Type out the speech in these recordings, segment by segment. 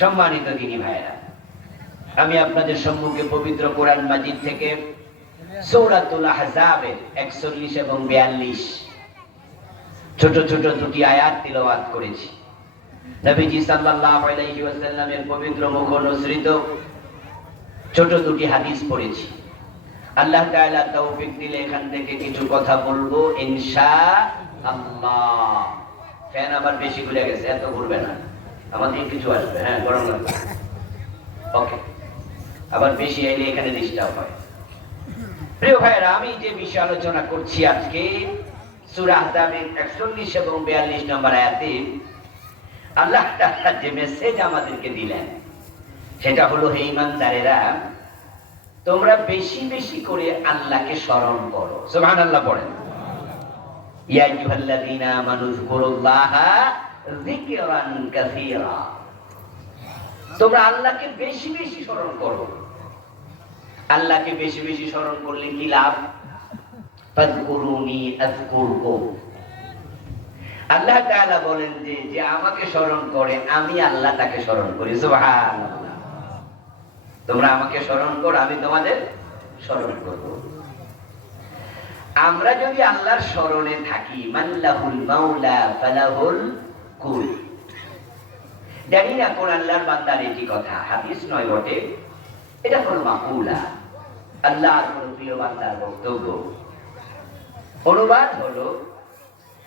সম্মানিত দিনী ভাইরা, আমি আপনাদের সম্মুখে পবিত্র কোরআন মাজিদ থেকে সূরাতুল আহজাবের 41 এবং 42 ছোট ছোট দুটি আয়াত তিলাওয়াত করেছি। নবীজি সাল্লাল্লাহু আলাইহি ওয়াসাল্লামের পবিত্র মুখ অনুসৃত ছোট দুটি হাদিস পড়েছি। আল্লাহ তাআলা তৌফিক দিলে এখান থেকে কিছু কথা বলবো ইনশাআল্লাহ। ফ্যান আবার বেশি ঘুরে গেছে, এত ঘুরবে না, আমাদের কিছু আসবে। হ্যাঁ, গরম লাগবে। ওকে, আবার বেশি এলে এখানে ডিস্টার্ব হয়। প্রিয় ভাইরা, আমি যে বিষয় আলোচনা করছি আজকে সূরা আহজাবের 41 এবং 42 নম্বর আয়াতে আল্লাহ তাআলা যে মেসেজ আমাদেরকে দিলেন সেটা হলো, হে ঈমানদারেরা, তোমরা বেশি বেশি করে আল্লাহকে স্মরণ করো। সুবহানাল্লাহ পড়েন। ইয়া আইয়ুহাল্লাযীনা আমানু যকুরুল্লাহা যিকরান কাসীরা। তোমরা আল্লাহকে বেশি বেশি স্মরণ করো। আল্লাহকে বেশি বেশি স্মরণ করলে কি লাভ? ফাযকুরুনি আযকুরকুম। আল্লাহ তাআলা বলেন যে যে আমাকে স্মরণ করে আমি আল্লাহ তাকে স্মরণ করি। সুবহানাল্লাহ। তোমরা আমাকে স্মরণ করো, আমি তোমাদের স্মরণ করব। আমরা যদি আল্লাহর স্মরণে থাকি, মাল্লাহুল মাওলা ফালাহুল কুল। জানি না কোন আল্লাহর বান্দার এটি কথা, হাদিস নয় বটে, এটা হলো মাকুলা, আল্লাহর কোন প্রিয় বান্দার বক্তব্য। অনুবাদ হলো,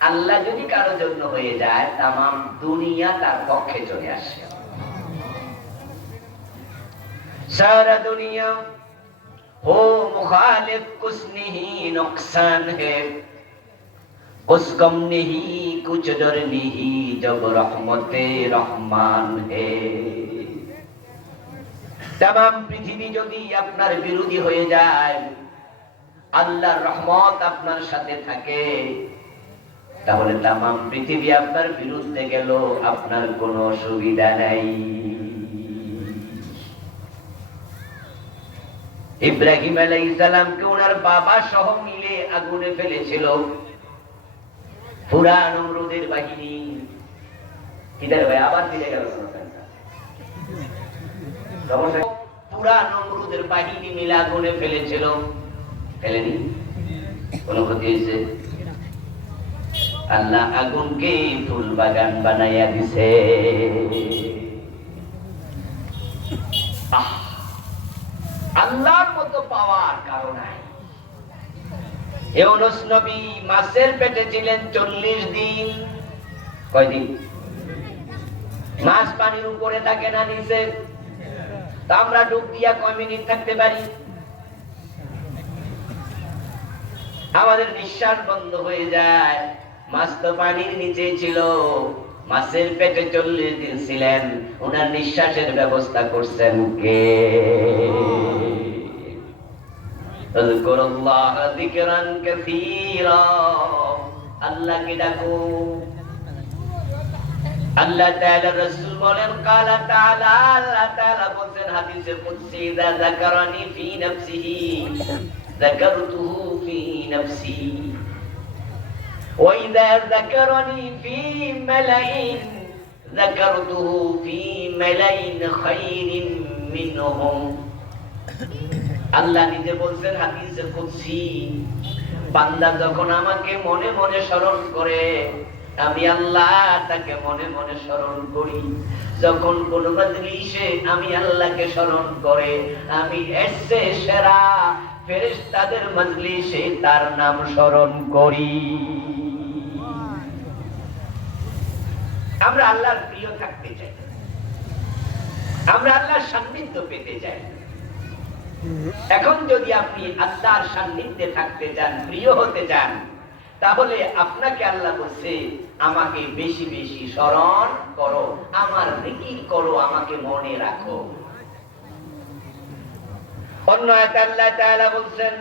আল্লাহ যদি কারো জন্য হয়ে যায়, তামাম দুনিয়া তার পক্ষে চলে আসে। সারা দুনিয়া हो मुखालिफ कुछ नहीं नुकसान है, कुछ गम नहीं कुछ डर नहीं जब रहमते रहमान है। तमाम পৃথিবী যদি আপনার বিরোধী হয়ে যায়, আল্লাহর রহমত আপনার সাথে থাকে, তাহলে तमाम পৃথিবী আপনার বিরুদ্ধে গেল, আপনার কোনো অসুবিধা নাই। ইব্রাহিম আলাইহিস সালামকে ওনার বাবা সহ মিলে আগুনে ফেলেছিল পুরা নমরুদের বাহিনী। কিদার ভাই আবার ফিরে গেল, পুরা নমরুদের বাহিনী মিলে আগুনে ফেলেছিল। ফেলেনি? কোন ক্ষতি হয়েছে? আল্লাহ আগুনকে ফুল বাগান বানাইয়া দিছে। আল্লাহর মতো পাওয়ার কারণ নাই। ইউনূস নবী মাছের পেটে ছিলেন 40 দিন। কয়দিন? মাছ পানির উপরে থাকে না নিচে? তা আমরা ডুব দিয়া কয় মিনিট থাকতে পারি? আমাদের নিঃশ্বাস বন্ধ হয়ে যায়। মাছ তো পানির নিচে ছিল, মাছের পেটে 40 দিন ছিলেন, ওনার নিঃশ্বাসের ব্যবস্থা করছেন কে? আযকুরুল্লাহ যিকরান কাসীরা। আল্লাহকে ডাকো। আল্লাহ তাআলা রাসূল বলেন, ক্বালা তাআলা, আল্লাহ তাআলা বলেন হাদিসে কুদসি, ইযা যাকারানি ফি নাফসিহি যাকারতুহু ফি নাফসি ওয়া ইযা যাকারানি ফি মালাইন যাকারতুহু ফি মালাইন খায়রিন মিনহুম। আল্লাহ নিজে বলছেন হাদিসে কুদসি, বান্দা যখন আমাকে মনে মনে স্মরণ করে, আমি আল্লাহ তাকে মনে মনে স্মরণ করি। যখন কোন মজলিসে আমি আল্লাহকে স্মরণ করে, আমি এসে সেরা ফেরেশতাদের মজলিসে তার নাম স্মরণ করি। আমরা আল্লাহর প্রিয় থাকতে চাই, আমরা আল্লাহর সান্নিধ্য পেতে চাই। এখন যদি আপনি আল্লাহর সান্নিধ্যে থাকতে চান, প্রিয় হতে চান, তাহলে আপনাকে আল্লাহ বলছে, আমাকে বেশি বেশি স্মরণ করো, আমার জিকির করো, আমাকে মনে রাখো। অন্য আয়াতে আল্লাহ তাআলা বলছেন,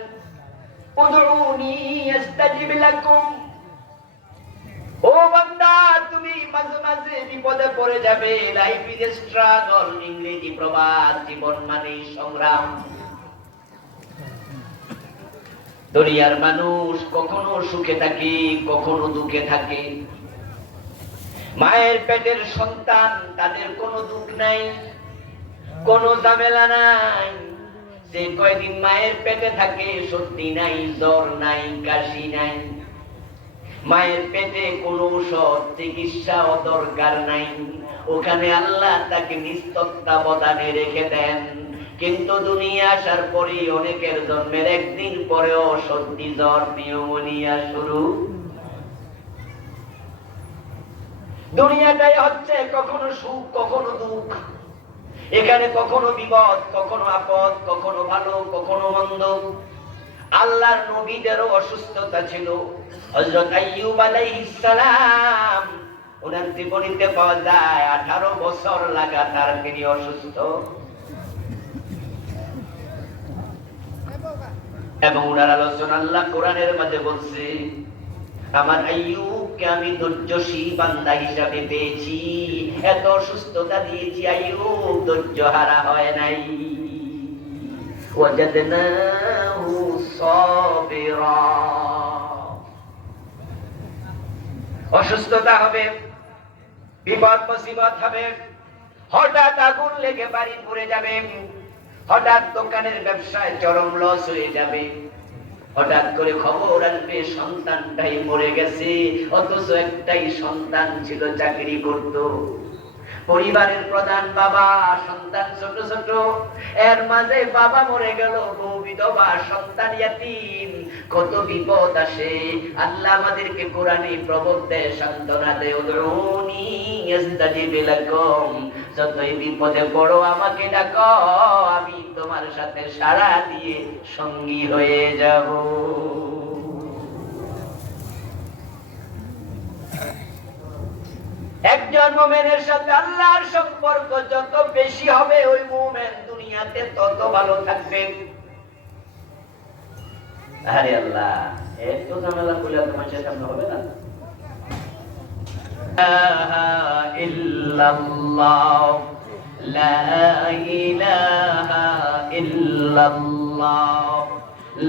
উদউনি আস্তাজিব লাকুম। ও বান্দা, তুমি মাঝে মাঝে বিপদে পড়ে যাবে। লাইফ ইজ এ স্ট্রাগল, ইংরেজি প্রবাদ, জীবন মানে সংগ্রাম। দুনিয়ার মানুষ কখনো সুখে থাকে, কখনো দুঃখে থাকে। মায়ের পেটের সন্তান, তাদের কোনো দুঃখ নাই, কোনো ঝামেলা নাই। যে কয়দিন মায়ের পেটে থাকে সত্যি নাই, জ্বর নাই, কাশি নাই, মায়ের পেটে কোনো ঔষধ চিকিৎসাও দরকার নাই। ওখানে আল্লাহ তাকে নিস্তত্ত্বাবধানে রেখে দেন। কিন্তু দুনিয়া আসার পরে অনেকের জন্মের একদিন পরেও সর্দি, জ্বর, নিউমোনিয়া শুরু। দুনিয়াটাই হচ্ছে কখনো সুখ, কখনো দুঃখ। এখানে কখনো বিপদ, কখনো আপদ, কখনো ভালো, কখনো মন্দ। আল্লাহর নবীদেরও অসুস্থতা ছিল। হযরত আইয়ুব আলাইহিস সালাম, ওনার জীবনীতে পাওয়া যায় 18 বছর লাগাতার তিনি অসুস্থ। এবং ওনার আলোচনা আল্লাহ কোরআনের মধ্যে বলছে, আমার আইয়ুবকে আমি ধৈর্যশীল বান্দা হিসাবে পেয়েছি, এত অসুস্থতা দিয়েছি, আইয়ুব ধৈর্য হারা হয় নাই। ওয়াজাদনাহু সাবিরা। অসুস্থতা হবে, বিপদ মুসিবত হবে, হঠাৎ আগুন লেগে বাড়ি পুড়ে যাবে, হঠাৎ দোকানের ব্যবসায় চরম লস হয়ে যাবে, হঠাৎ করে খবর আসবে সন্তানটাই মরে গেছে, অথচ একটাই সন্তান ছিল, চাকরি করত, পরিবারের প্রধান বাবা, সন্তান ছোট ছোট, এর মাঝে বাবা মরে গেল, বউ বিধবা, সন্তান ইয়াতীম, কত বিপদ আসে। আল্লাহ আমাদেরকে কোরআনে প্রবোধ দেয়, সান্ত্বনা দেয়, উদউনি আস্তাজিব লাকুম, যতই বিপদে পড়ো আমাকে ডাকো, আমি তোমার সাথে সাড়া দিয়ে সঙ্গী হয়ে যাব। একজন মুমিনের সাথে আল্লাহর সম্পর্ক যত বেশি হবে, ওই মুমিন দুনিয়াতে তত ভালো থাকবে। আরে আল্লাহ, এত ঝামেলা করলে তোমার সাথে হবে না। ইল্লাল্লাহ, লা ইলাহা ইল্লাল্লাহ,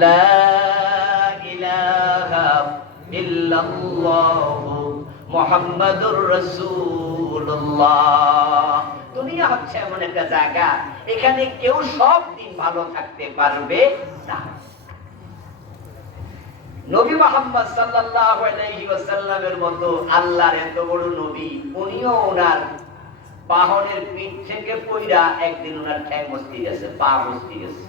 লা ইলাহা ইল্লাল্লাহ মুহাম্মাদুর রাসূলুল্লাহ। দুনিয়া হচ্ছে এমন একটা জায়গা, এখানে কেউ সব দিন ভালো থাকতে পারবে না। নবী মুহাম্মদ সাল্লাল্লাহু আলাইহি ওয়াসাল্লামের মতো আল্লাহর এত বড় নবী, উনিও ওনার বাহনের পিঠ থেকে পইরা একদিন ওনার ঠ্যাং মস্তি গেছে, পা মস্তি গেছে।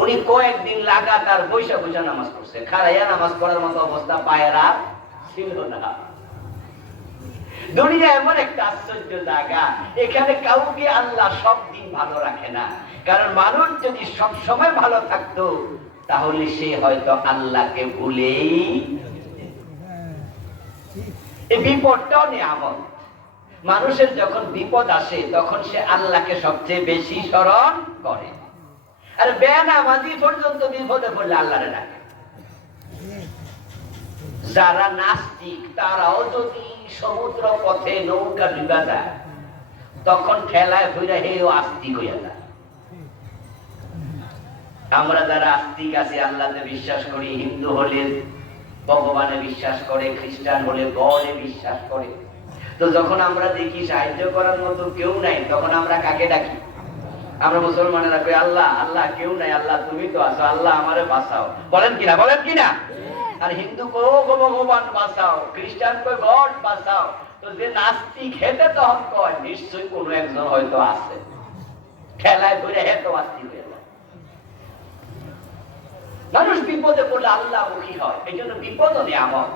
উনি কয়েকদিন লাগাতার বৈশা বৈশা নামাজ পড়ছে, খাড়াইয়া নামাজ পড়ার মতো অবস্থা পায়ের আর ছিল না। দুনিয়া এমন একটা আশ্চর্য জায়গা, এখানে কাউকে আল্লাহ সব দিন ভালো রাখে না। কারণ মানুষ যদি সব সময় ভালো থাকতো, তাহলে সে হয়তো আল্লাহকে ভুলেই। এই বিপদটাও নিয়ামত। মানুষের যখন বিপদ আসে, তখন সে আল্লাহকে সবচেয়ে বেশি স্মরণ করে। আর বেনামাজি পর্যন্ত বিপদে পড়লে আল্লাহরে ডাকে। যারা নাস্তিক, তারাও যদি সমুদ্র পথে নৌকা ডুবা যায়, তখন ঠেলায় ফিরে হেও আস্তিক হইয়া যায়। আমরা যারা আস্তিক আছি, আল্লাহতে বিশ্বাস করি, হিন্দু হলে ভগবানে বিশ্বাস করে, খ্রিস্টান হলে গডে বিশ্বাস করে, তো যখন আমরা দেখি সাহায্য করার মতো কেউ নাই, তখন আমরা কাকে ডাকি? আমরা মুসলমানেরা কই আল্লাহ, আল্লাহ কেউ নাই, আল্লাহ তুমি তো আছো, আল্লাহ আমারে বাঁচাও। বলেন কিনা, বলেন কিনা? আর হিন্দু কো ভগবান বাঁচাও, খ্রিস্টান কই গড বাঁচাও। তো যে নাস্তিক হেতে তখন কয় নিশ্চয়ই কোনো একজন হয়তো আছে, খেলায় ধরে হেতো আস্তিক হয়ে যায়। মানুষ বিপদে পড়লে আল্লাহ মুখী হয়, এই জন্য বিপদও নিয়ামত।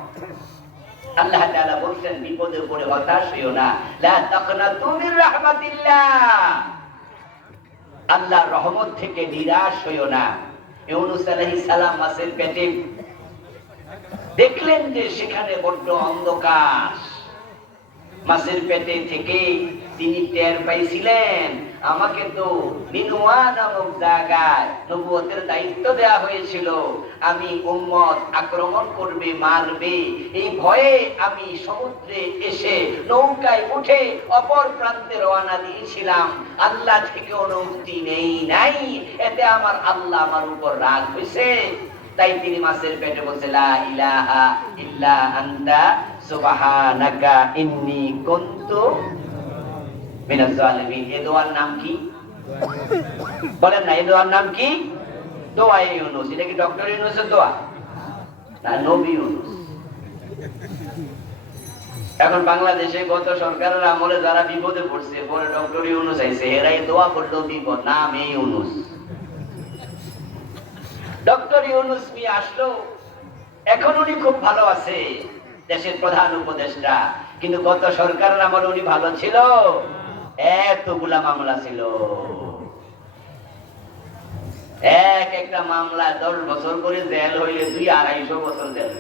আল্লাহ তাআলা বলছেন, বিপদে পড়ে হতাশ হইও না, লা তাকনাতু মির রাহমাতিল্লাহ, আল্লাহর রহমত থেকে নিরাশ হইও না। ইউনূস আলাইহিস সালাম মাছের পেটে দেখলেন যে সেখানে বড্ড অন্ধকার। মাছের পেটে থেকে তিনি টের পাইছিলেন, আমাকে তো নিনুয়া নামক জায়গায় নবুয়তের দায়িত্ব দেওয়া হয়েছিল, আমি উম্মত আক্রমণ করবে, মারবে, এই ভয়ে আমি সমুদ্রে এসে নৌকায় উঠে অপর প্রান্তে রওনা দিয়েছিলাম। আল্লাহ থেকে অনুমতি নেই নাই, এতে আমার আল্লাহ আমার উপর রাগ হয়েছে। তাই তিনি মাছের পেটে বলছে, লা ইলাহা ইল্লা আনতা সুবহানাকা ইন্নী কুনতু মিনাজ জালিমিন। এই দোয়ার নাম কি বলেন না? এই দোয়ার নাম কি? দোয়া ইউনূস। এটা কি ডক্টর ইউনূসের দোয়া না নবী ইউনূস? এখন বাংলাদেশে গত সরকারের আমলে যারা বিপদে পড়ছে, পরে ডক্টর ইউনূস আইছে, এরাই দোয়া করলেও বিপদ, নাম এই ইউনূস। ডক্টর ইউনূস মিয়া আসলো, এখন উনি খুব ভালো আছে, দেশের প্রধান উপদেষ্টা, কিন্তু গত সরকারের আমলে উনি ভালো ছিল? এতগুলা মামলা ছিল, এক একটা মামলা 10 বছর করে জেল হইলে 200-250 বছর জেল।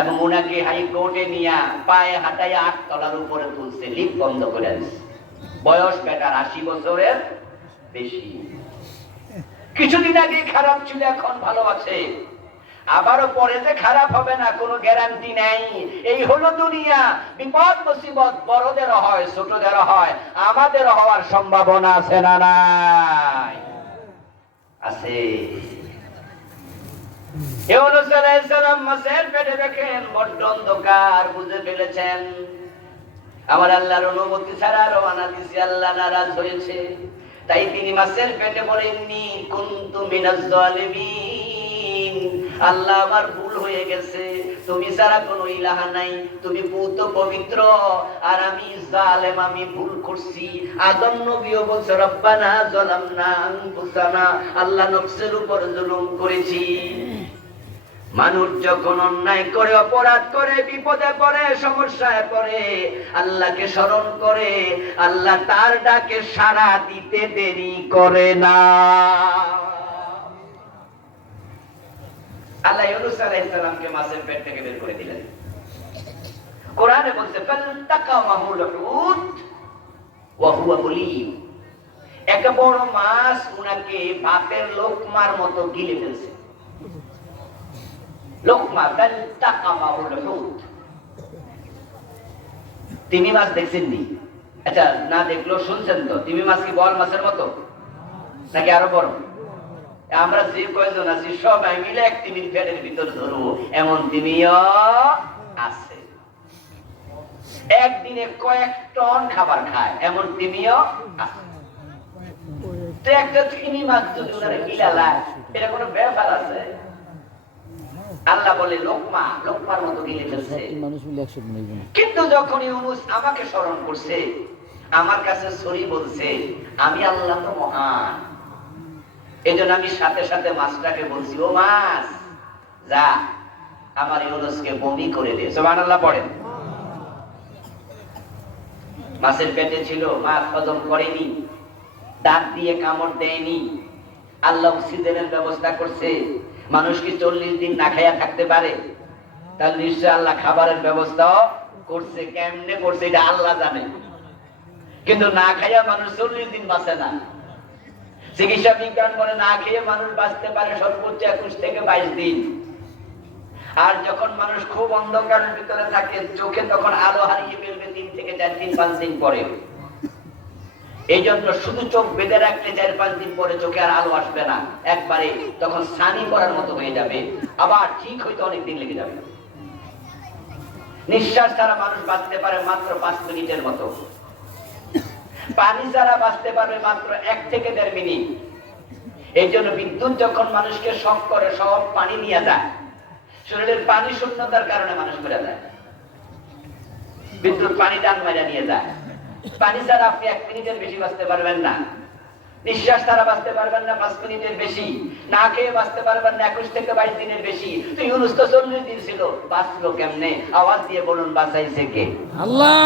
এবং উনাকে হাইকোর্টে নিয়ে পায়ে হাঁটায় 8 তলার উপরে তুলছে, লিফট বন্ধ করে দিচ্ছে। বয়স বেটার 80 বছরের বেশি। কিছুদিন আগে খারাপ ছিল, এখন ভালো আছে, আবারও পরে যে খারাপ হবে না কোনো গ্যারান্টি নাই। এই হলো দুনিয়া, বিপদ মুসিবত বড়দেরও হয় ছোটদেরও হয়, আমাদেরও হওয়ার সম্ভাবনা আছে না নাই? আছে। ইউনূস আলাইহিস সালাম মাছের পেটে দেখেন বড্ড অন্ধকার, বুঝে ফেলেছেন আমার আল্লাহর অনুমতি ছাড়া রওনা দিছি, আল্লাহ নারাজ হয়েছে। তাই তিনি মাছের পেটে বলেন ইন্নী কুনতু মিনাজ জালিমিন, আল্লাহ আমার ভুল হয়ে গেছে, তুমি ছাড়া কোনো ইলাহা নাই, তুমি পূত পবিত্র, আর আমি জালেম, আমি ভুল করছি। আদম নবীও বলছে রব্বানা যালামনা আনফুসানা, আল্লাহ নফসের উপর জুলুম করেছি। মানুষ যখন অন্যায় করে, অপরাধ করে, বিপদে পড়ে, সমস্যায় পড়ে, আল্লাহকে স্মরণ করে, আল্লাহ তার ডাকে সাড়া দিতে দেরি করে না। আল্লাহ ইউনূস আলাইহিস সালামকে মাছের পেট থেকে বের করে দিলেন। কোরআনে বলছে ফালতাকামাহুল হুত ওয়া হুয়া মুলিম, একটা বড় মাছ উনাকে ভাতের লোকমার মতো গিলে ফেলছে। লোকমা ফালতাকামাহুল হুত। তিমি মাছ দেখছেন নি? আচ্ছা, না দেখলেও শুনছেন তো। তিমি মাছ কি বল মাছের মতো নাকি আরো বড়? আমরা যে কয়জন আছি সবাই মিলে এক তিমির পেটের ভিতর ধরবো, এমন তিমিও আছে। একদিনে কয়েক টন খাবার খায়, এমন তিমিও আছে। তো একটা তিমি মাছ যদি ওনারা গিলালায়, এটা কোনো ব্যাপার আছে? আল্লাহ বলে লোকমা, লোকমার মতো গিলে ফেলছে। কিন্তু যখন ইউনূস আমাকে স্মরণ করছে, আমার কাছে সরি বলছে, আমি আল্লাহ তো মহান, এজন্য আমি সাথে সাথে মাছটাকে বলছি, ও মাছ যা আমার ইউনূসকে বমি করে দে। সুবহানাল্লাহ পড়েন। মাছের পেটে ছিল, মাছ হজম করেনি, দাঁত দিয়ে কামড় দেয়নি, আল্লাহ অক্সিজেনের ব্যবস্থা করছে। মানুষ কি 40 দিন না খাইয়া থাকতে পারে? তাহলে নিশ্চয় আল্লাহ খাবারের ব্যবস্থাও করছে। কেমনে করছে এটা আল্লাহ জানে, কিন্তু না খাইয়া মানুষ 40 দিন বাঁচে না। চিকিৎসা বিজ্ঞান বলে না খেয়ে মানুষ বাঁচতে পারে সর্বোচ্চ 21 থেকে 22 দিন। আর যখন মানুষ খুব অন্ধকারের ভিতরে থাকে, চোখে তখন আলো হারিয়ে ফেলবে 3 থেকে 4 দিন 5 দিন পরে। এই জন্য শুধু চোখ বেঁধে রাখলে 4-5 দিন পরে চোখে আর আলো আসবে না, একবারে তখন সানি করার মতো হয়ে যাবে, আবার ঠিক হইতে অনেক দিন লেগে যাবে। নিঃশ্বাস ছাড়া মানুষ বাঁচতে পারে মাত্র 5 মিনিটের মতো, পানি ছাড়া বাঁচতে পারবে মাত্র 1 থেকে 1.5 মিনিট। এই জন্য বিদ্যুৎ যখন মানুষকে শক করে, সব পানি নিয়ে যায়, শরীরের পানি শূন্যতার কারণে মানুষ মরে যায়। বিদ্যুৎ পানি টান মারা নিয়ে যায়। পানি ছাড়া আপনি 1 মিনিটের বেশি বাঁচতে পারবেন না, নিঃশ্বাস ছাড়া বাঁচতে পারবেন না 5 মিনিটের বেশি, না খেয়ে বাঁচতে পারবেন না 21 থেকে 22 দিনের বেশি। তো ইউনূস তো 40 দিন ছিল, বাঁচলো কেমনে? আওয়াজ দিয়ে বলুন, বাঁচাইছে কে? আল্লাহ।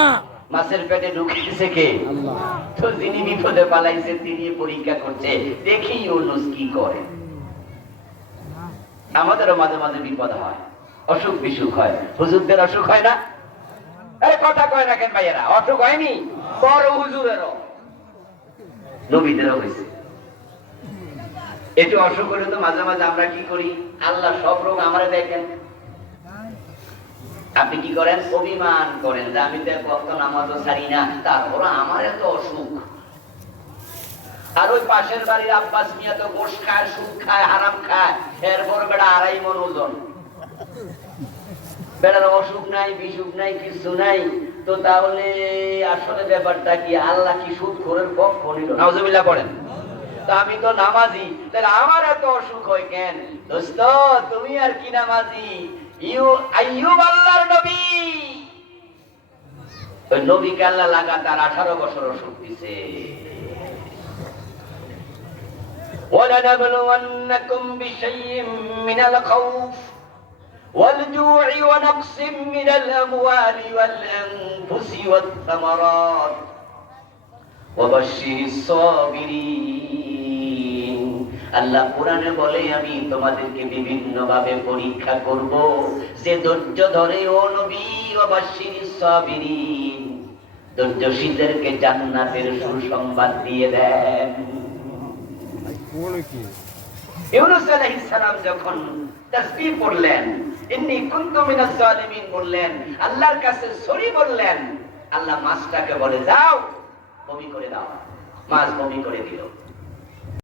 মাছের পেটে ঢুকিয়েছে কে? আল্লাহ। তো যিনি বিপদে পালাইছে তিনি পরীক্ষা করছে, দেখি ইউনূস কি করে। আমাদেরও মাঝে মাঝে বিপদ হয়, অসুখ বিসুখ হয়। হুজুরদের অসুখ হয় না? আরে কথা কয় না কেন ভাইয়েরা? অসুখ হয়নি? বড় হুজুরেরও, নবীদেরও হয়েছে। একটু অসুখ হলে তো মাঝে মাঝে আমরা কি করি, আল্লাহ সব রোগ আমারে দেখেন। আপনি কি করেন? অভিমান করেন যে আমি তো কত নামাজও ছাড়ি না, তারপর আমার এত অসুখ। আর ওই পাশের বাড়ির আব্বাস মিয়া তো গোশ খায়, সুদ খায়, হারাম খায়, এরপর বেড়া 2.5 মণ ওজন। বেড়ার অসুখ নাই, বিসুখ নাই, কিছু নাই, তো তাহলে আসলে ব্যাপারটা কি? আল্লাহ কি সুদখোরের পক্ষ নিল? নাউজুবিল্লাহ পড়েন। তা আমি তো নামাজি, তাহলে আমার এত অসুখ হয় কেন? দোস্ত, তুমি আর কি নামাজি? আইয়ুব আল্লাহর নবী, ওই নবীকে আল্লাহ লাগাতার 18 বছর অসুখ দিছে। وَلَنَبْلُوَنَّكُمْ بِشَيْءٍ مِّنَ الْخَوْفِ وَالْجُوعِ وَنَقْصٍ مِّنَ الْأَمْوَالِ وَالْأَنفُسِ وَالثَّمَرَاتِ وَبَشِّرِ الصَّابِرِينَ। আল্লাহ কোরআনে বলে, আমি তোমাদেরকে বিভিন্ন ভাবে পরীক্ষা করব, যে ধৈর্য ধরে ও নবী, ওয়াবাশশিরিস সাবিরিন, ধৈর্যশীলদেরকে জান্নাতের সুসংবাদ দিয়ে দেন। ইউনূস আলাইহিস সালাম যখন তাসবিহ পড়লেন, ইন্নী কুনতু মিনাজ জালিমিন বললেন, আল্লাহর কাছে সরি বললেন, আল্লাহ মাছটাকে বলে, যাও বমি করে দাও। মাছ বমি করে দিল।